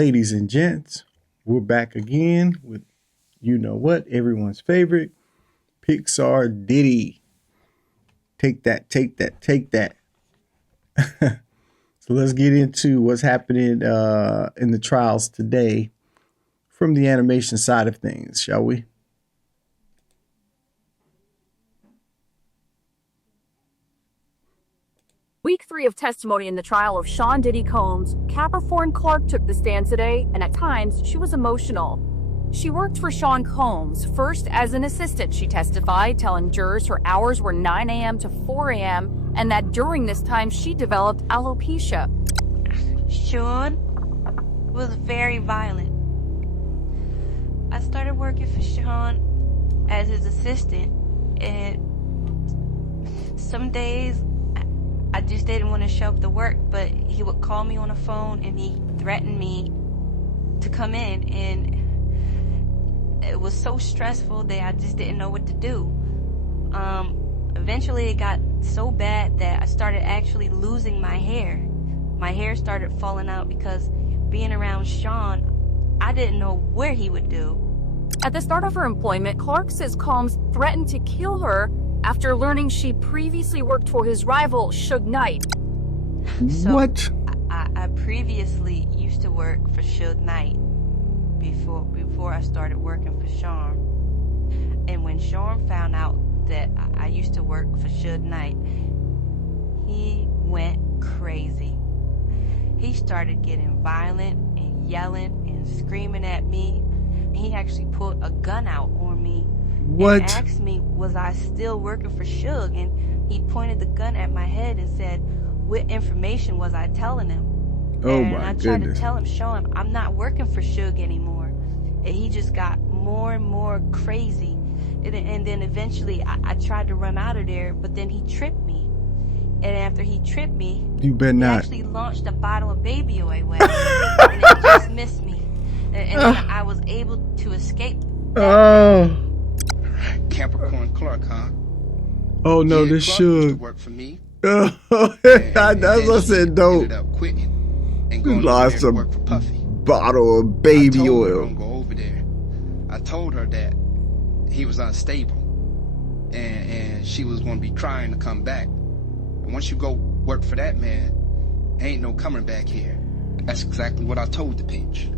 ladies and gents, we're back again with you know what, everyone's favorite Pixar Diddy. Take that, take that, take that. So let's get into what's happening in the trials today from the animation side of things, shall we? Week 3 of testimony in the trial of Sean Diddy Combs, Capricorn Clark took the stand today, and at times she was emotional. She worked for Sean Combs, first as an assistant, she testified, telling jurors her hours were 9 a.m. to 4 a.m., and that during this time she developed alopecia. Sean was very violent. I started working for Sean as his assistant, and some days I just didn't want to show up to work, but he would call me on the phone and he threatened me to come in, and it was so stressful that I just didn't know what to do. Eventually it got so bad that I started actually losing my hair. My hair started falling out because being around Sean, I didn't know where he would do. At the start of her employment, Clark says Combs threatened to kill her after learning she previously worked for his rival, Suge Knight. So What? I previously used to work for Suge Knight before I started working for Sean. And when Sean found out that I used to work for Suge Knight, he went crazy. He started getting violent and yelling and screaming at me. He actually pulled a gun out on me. What? And asked me, was I still working for Suge? And he pointed the gun at my head and said, what information was I telling him? Oh and my I tried goodness. to show him, I'm not working for Suge anymore. And he just got more and more crazy. And then eventually I tried to run out of there, but then he tripped me. And after he tripped me, You better he not. actually launched a bottle of baby oil at me. And it just missed me. And then I was able to escape. Oh. Capricorn Clark, huh? Oh no, Yeah, this Clark used to should. work for me. Oh, And that's what I then said. she Don't ended up quitting and You going over lost there some to work for Puffy. bottle of I baby told her oil. don't go over there. I told her that he was unstable, and she was going to be trying to come back. But once you go work for that man, ain't no coming back here. That's exactly what I told the page.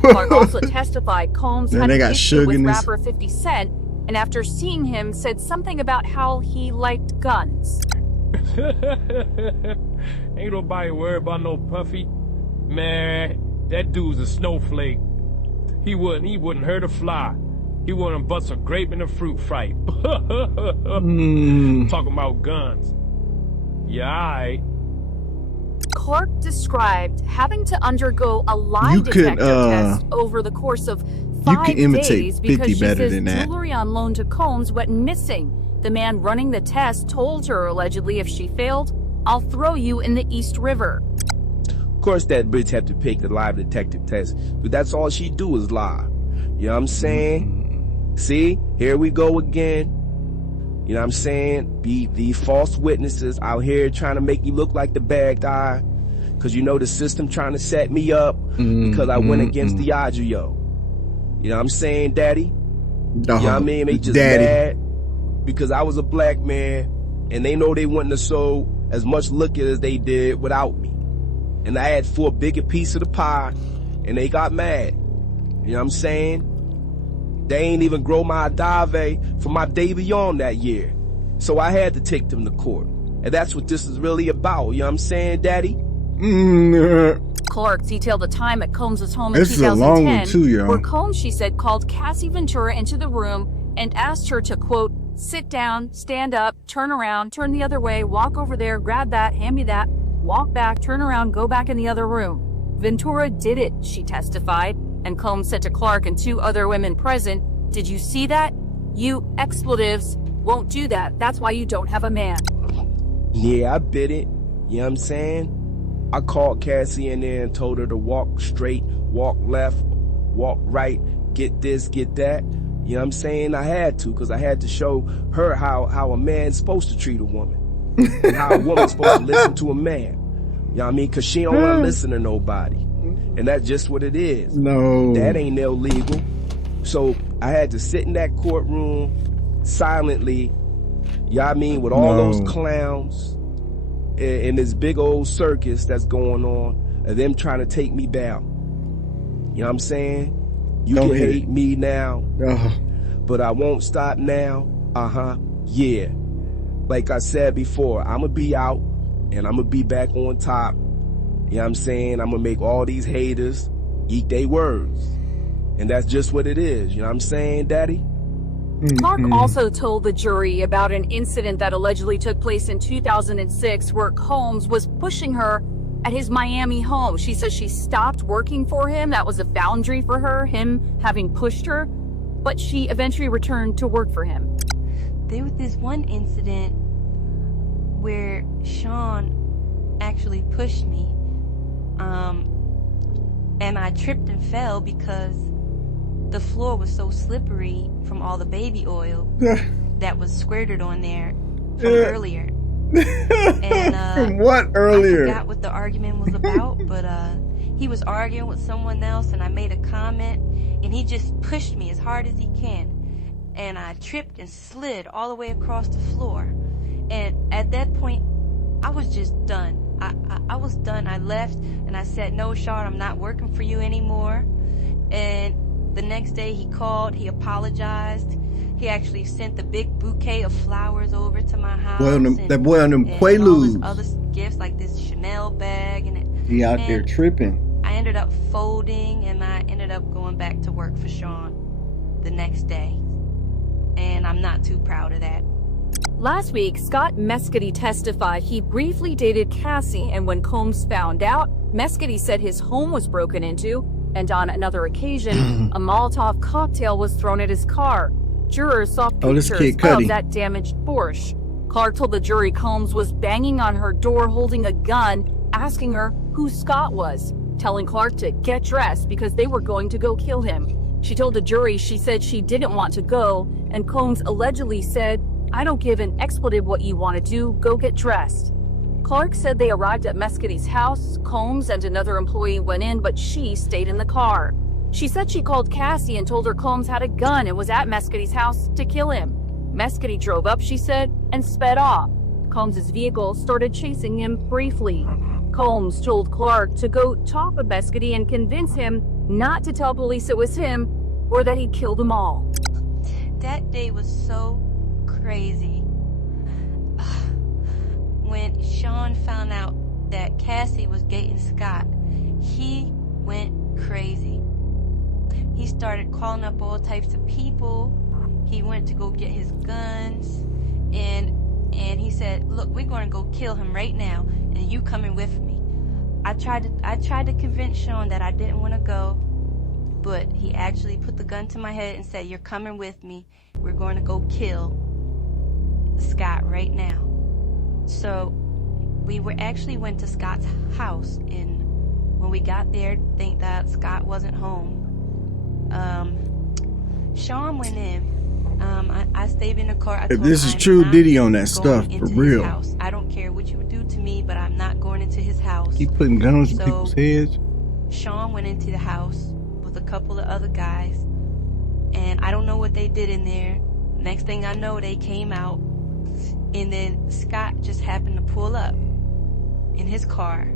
Clark also testified Combs Man, had they an got issue Suge with in this. rapper 50 Cent, and after seeing him, said something about how he liked guns. Ain't nobody worried about no Puffy. Man, that dude's a snowflake. He wouldn't hurt a fly. He wouldn't bust a grape in a fruit fight. Talking about guns. Yeah, alright. Clark described having to undergo a lie You could, detector test over the course of 5 can imitate days because 50 she better says than that. jewelry on loan to Combs went missing. The man running the test told her allegedly if she failed, I'll throw you in the East River. Of course that bitch had to take the lie detector test, but that's all she do is lie. You know what I'm saying? See, here we go again. You know what I'm saying? These false witnesses out here trying to make me look like the bad guy. Cause you know the system trying to set me up because I went against the odds, yo. You know what I'm saying, daddy? You know what I mean? They just mad because I was a black man and they know they wouldn't have sold as much liquor as they did without me. And I had for a bigger piece of the pie and they got mad. You know what I'm saying? They ain't even grow my agave for my De Leon that year. So I had to take them to court. And that's what this is really about. You know what I'm saying, daddy? Clark detailed the time at Combs' home in This is a long one 2010, too, y'all. where Combs, she said, called Cassie Ventura into the room and asked her to, quote, sit down, stand up, turn around, turn the other way, walk over there, grab that, hand me that, walk back, turn around, go back in the other room. Ventura did it, she testified, and Combs said to Clark and 2 other women present, did you see that? You expletives won't do that. That's why you don't have a man. Yeah, I bit it. You know what I'm saying? I called Cassie in there and told her to walk straight, walk left, walk right, get this, get that. You know what I'm saying? I had to, because I had to show her how a man's supposed to treat a woman. And how a woman's supposed to listen to a man. You know what I mean? Because she don't want to listen to nobody. And that's just what it is. No. That ain't illegal. So I had to sit in that courtroom silently, y'all mean, with all those clowns in this big old circus that's going on, and them trying to take me down. You know what I'm saying? You can hate me now, but I won't stop now. Yeah. Like I said before, I'm going to be out, and I'm going to be back on top. You know what I'm saying? I'm going to make all these haters eat their words. And that's just what it is. You know what I'm saying, Daddy? Clark also told the jury about an incident that allegedly took place in 2006 where Combs was pushing her at his Miami home. She says she stopped working for him. That was a boundary for her, him having pushed her. But she eventually returned to work for him. There was this one incident where Sean actually pushed me. And I tripped and fell because the floor was so slippery from all the baby oil that was squirted on there from earlier. And from what earlier? I forgot what the argument was about, but he was arguing with someone else, and I made a comment, and he just pushed me as hard as he can, and I tripped and slid all the way across the floor. And at that point, I was just done. I was done. I left, and I said, "No, Sean, I'm not working for you anymore." And the next day he called, he apologized. He actually sent the big bouquet of flowers over to my house. That boy on them Quaaludes. And all this other gifts like this Chanel bag. He out there tripping. I ended up folding, and I ended up going back to work for Sean the next day. And I'm not too proud of that. Last week, Scott Mescudi testified he briefly dated Cassie, and when Combs found out, Mescudi said his home was broken into, and on another occasion, a Molotov cocktail was thrown at his car. Jurors saw pictures of that damaged Porsche. Clark told the jury Combs was banging on her door holding a gun, asking her who Scott was, telling Clark to get dressed because they were going to go kill him. She told the jury she said she didn't want to go, and Combs allegedly said, "I don't give an expletive what you want to do, go get dressed." Clark said they arrived at Mescudi's house. Combs and another employee went in, but she stayed in the car. She said she called Cassie and told her Combs had a gun and was at Mescudi's house to kill him. Mescudi drove up, she said, and sped off. Combs' vehicle started chasing him briefly. Combs told Clark to go talk with Mescudi and convince him not to tell police it was him or that he'd killed them all. That day was so crazy. When Sean found out that Cassie was dating Scott, he went crazy. He started calling up all types of people. He went to go get his guns, and he said, "Look, we're going to go kill him right now, and you coming with me." I tried to convince Sean that I didn't want to go, but he actually put the gun to my head and said, "You're coming with me. We're going to go kill Scott right now." So we went to Scott's house, and when we got there, think that Scott wasn't home. Sean went in. I stayed in the car. If this is true, Diddy on that stuff for real. House. I don't care what you would do to me, but I'm not going into his house. Keep putting guns in people's heads. Sean went into the house with a couple of other guys, and I don't know what they did in there. Next thing I know, they came out, and then Scott just happened to pull up in his car.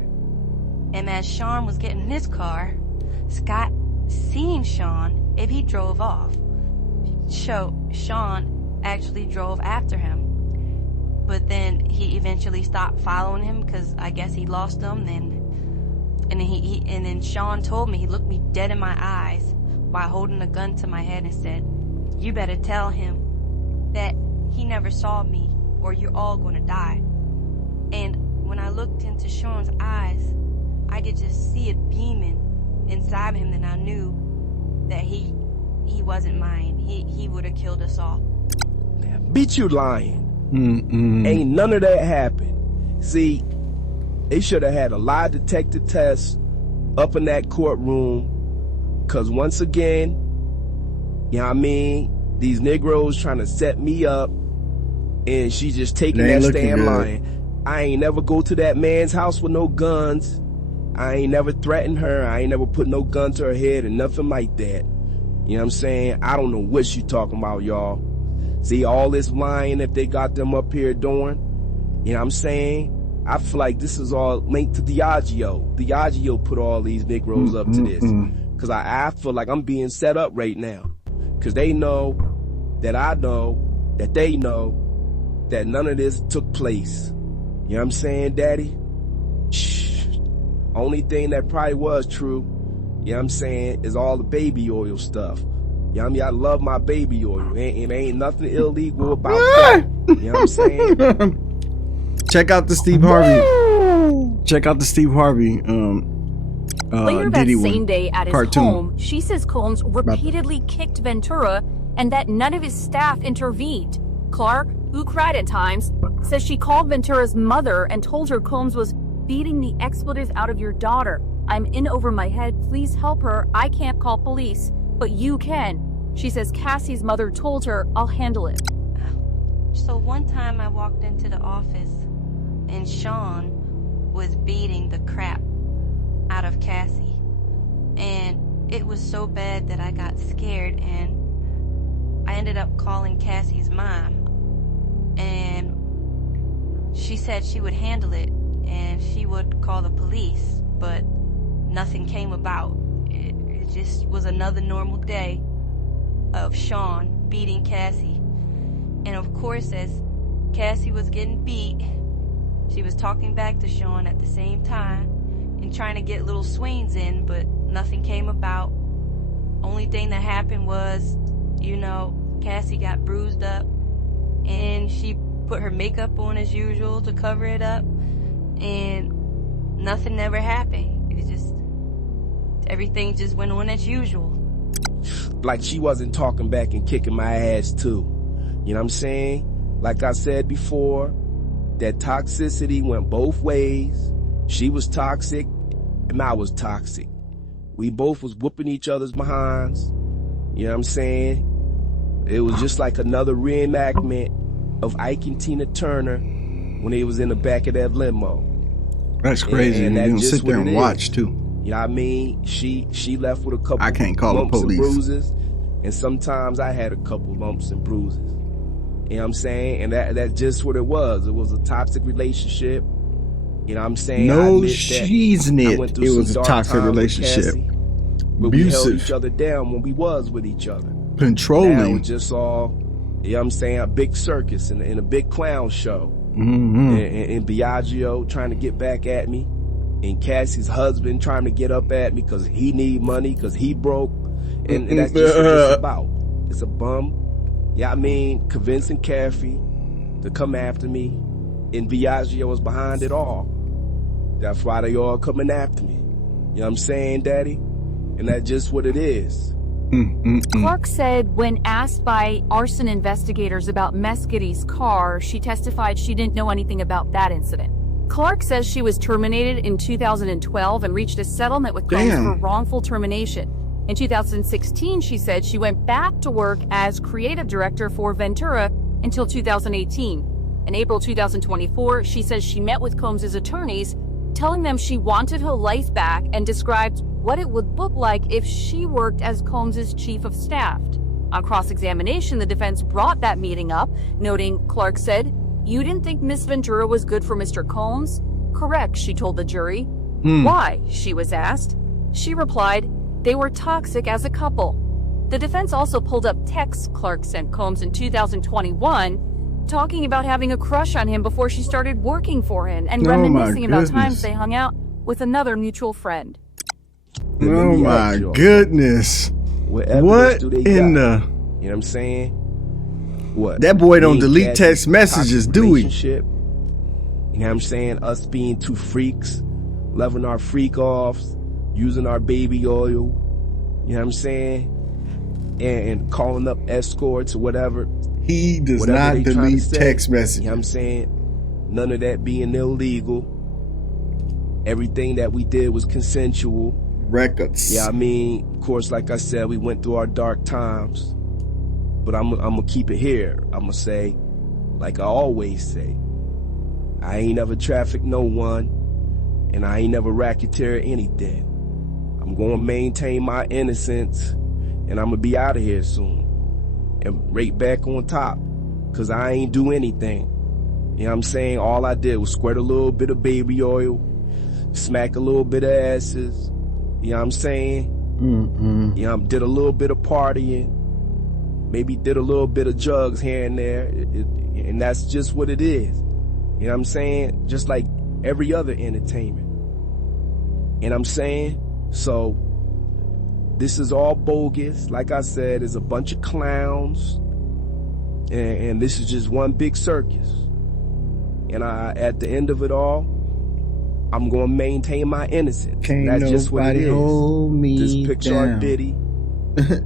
And as Sean was getting in his car, Scott seen Sean if he drove off. So Sean actually drove after him, but then he eventually stopped following him because I guess he lost him. And then Sean told me, he looked me dead in my eyes while holding a gun to my head and said, "You better tell him that he never saw me or you're all gonna die." And when I looked into Sean's eyes, I could just see it beaming inside him, and I knew that he wasn't mine. He would have killed us all. Beat you lying. Ain't none of that happened. See, they should have had a lie detector test up in that courtroom, because once again, you know what I mean, these Negroes trying to set me up, and she just taking that stand lying. I ain't never go to that man's house with no guns. I ain't never threatened her. I ain't never put no gun to her head or nothing like that. You know what I'm saying? I don't know what you talking about, y'all. See, all this lying that they got them up here doing, you know what I'm saying? I feel like this is all linked to Diageo. Diageo put all these Negroes up to this. Because I feel like I'm being set up right now. Because they know that I know that they know that none of this took place. You know what I'm saying, Daddy? Shh. Only thing that probably was true, you know what I'm saying, is all the baby oil stuff. You know what I mean? I love my baby oil. Ain't nothing illegal about that. You know what I'm saying? Check out the Steve Harvey. Check out the Steve Harvey Later that Diddy same one. day at his Cartoon. home, she says Combs repeatedly kicked Ventura and that none of his staff intervened. Clark, who cried at times, says she called Ventura's mother and told her Combs was beating the expletives out of your daughter. I'm in over my head. Please help her. I can't call police, but you can. She says Cassie's mother told her, I'll handle it. So one time I walked into the office and Sean was beating the crap out of Cassie. And it was so bad that I got scared and I ended up calling Cassie's mom. And she said she would handle it and she would call the police, but nothing came about. It just was another normal day of Sean beating Cassie. And of course, as Cassie was getting beat, she was talking back to Sean at the same time and trying to get little swings in, but nothing came about. Only thing that happened was, you know, Cassie got bruised up and she put her makeup on as usual to cover it up, and nothing ever happened. It just, everything just went on as usual. Like she wasn't talking back and kicking my ass too. You know what I'm saying? Like I said before, that toxicity went both ways. She was toxic and I was toxic. We both was whooping each other's behinds. You know what I'm saying? It was just like another reenactment of Ike and Tina Turner when they was in the back of that limo. That's crazy. And you that's can just sit there what and it watch is. too. You know what I mean? She left with a couple I can't call the lumps and police. bruises, and sometimes I had a couple lumps and bruises. You know what I'm saying? And that's just what it was. It was a toxic relationship. You know what I'm saying? No, I she's in it. went through It some was a dark toxic times with relationship. Cassie, but we held Abusive. each other down when we was with each other. Now Controlling. it's just all, you know what I'm saying, a big circus and a big clown show. Mm-hmm. And Biagio trying to get back at me, and Cassie's husband trying to get up at me because he need money, because he broke. And that's just what it's about. It's a bum. Yeah, I mean, convincing Caffey to come after me, and Biagio was behind it all. That's why they all coming after me. You know what I'm saying, Daddy? And that's just what it is. Clark said when asked by arson investigators about Mescatie's car, she testified she didn't know anything about that incident. Clark says she was terminated in 2012 and reached a settlement with Combs for wrongful termination. In 2016, she said she went back to work as creative director for Ventura until 2018. In April 2024, she says she met with Combs' attorneys, telling them she wanted her life back and described what it would look like if she worked as Combs' chief of staff. On cross-examination, the defense brought that meeting up, noting Clark said, "You didn't think Miss Ventura was good for Mr. Combs?" "Correct," she told the jury. "Why?" she was asked. She replied, "They were toxic as a couple." The defense also pulled up texts Clark sent Combs in 2021, talking about having a crush on him before she started working for him and reminiscing about times they hung out with another mutual friend. Oh my goodness. What in the... You know what I'm saying? What? That boy don't delete Cassie's text messages, toxic do he? relationship. You know what I'm saying? Us being two freaks, loving our freak offs, using our baby oil. You know what I'm saying? And calling up escorts or whatever. He does not delete text messages. You know what I'm saying? None of that being illegal. Everything that we did was consensual. Records. Yeah, I mean, of course, like I said, we went through our dark times. But I'm gonna keep it here. I'm gonna say, like I always say, I ain't never trafficked no one. and I ain't never racketeer anything. I'm gonna maintain my innocence, and I'm gonna be out of here soon. And right back on top, cause I ain't do anything. You know what I'm saying? All I did was squirt a little bit of baby oil, smack a little bit of asses. You know what I'm saying? You know, did a little bit of partying, maybe did a little bit of drugs here and there, and that's just what it is. You know what I'm saying? Just like every other entertainment. You know what I'm saying? So, this is all bogus. Like I said, it's a bunch of clowns, and this is just one big circus. And at the end of it all, I'm gonna maintain my innocence. Can't that's just what it is. Hold me this Pixar down. Diddy.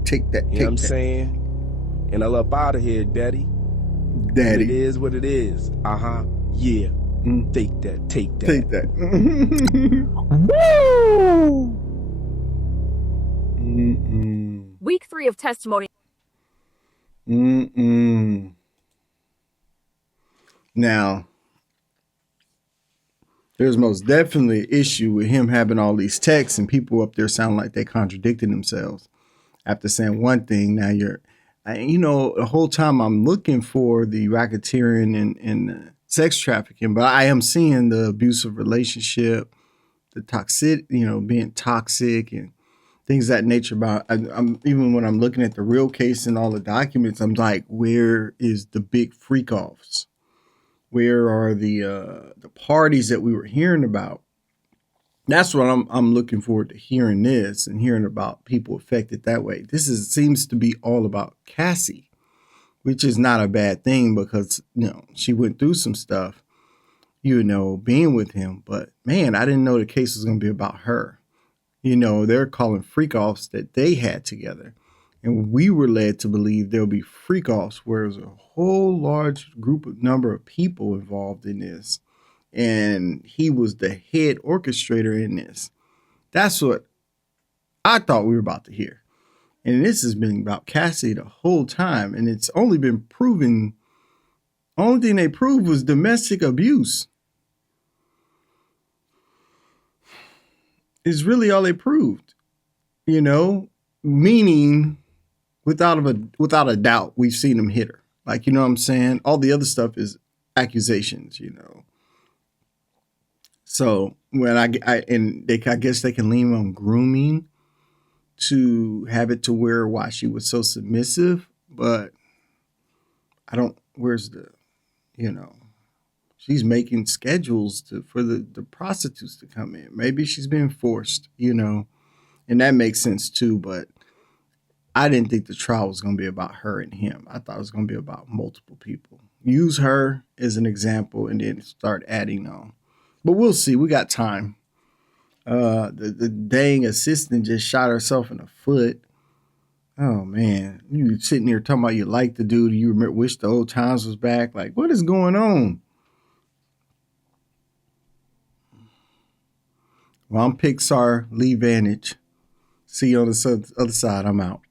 Take that. You know what I'm saying? And I'm up out of here, Daddy. Daddy. It is what it is. Yeah. Take that. Take that. Take that. Woo! Week 3 of testimony. Now, there's most definitely an issue with him having all these texts and people up there sound like they contradicting themselves after saying one thing. Now the whole time I'm looking for the racketeering and sex trafficking, but I am seeing the abusive relationship, the toxic, being toxic and things of that nature. About I'm even when I'm looking at the real case and all the documents, I'm like, where is the big freak offs? Where are the parties that we were hearing about? That's what I'm looking forward to hearing this and hearing about people affected that way. Seems to be all about Cassie, which is not a bad thing because she went through some stuff, being with him. But man, I didn't know the case was going to be about her. They're calling freak offs that they had together. And we were led to believe there'll be freak offs where there's a whole large number of people involved in this. And he was the head orchestrator in this. That's what I thought we were about to hear. And this has been about Cassie the whole time. And it's only been proven, only thing they proved was domestic abuse. Is really all they proved, meaning without a doubt, we've seen him hit her. Like, what I'm saying? All the other stuff is accusations, So when I guess they can lean on grooming to have it to why she was so submissive, but where's the, she's making schedules for the prostitutes to come in. Maybe she's being forced, and that makes sense too, but I didn't think the trial was going to be about her and him. I thought it was going to be about multiple people. Use her as an example and then start adding on. But we'll see. We got time. The dang assistant just shot herself in the foot. Oh, man. You sitting there talking about you like the dude. You wish the old times was back. Like, what is going on? Well, I'm Pixar, Leee Vantage. See you on the other side. I'm out.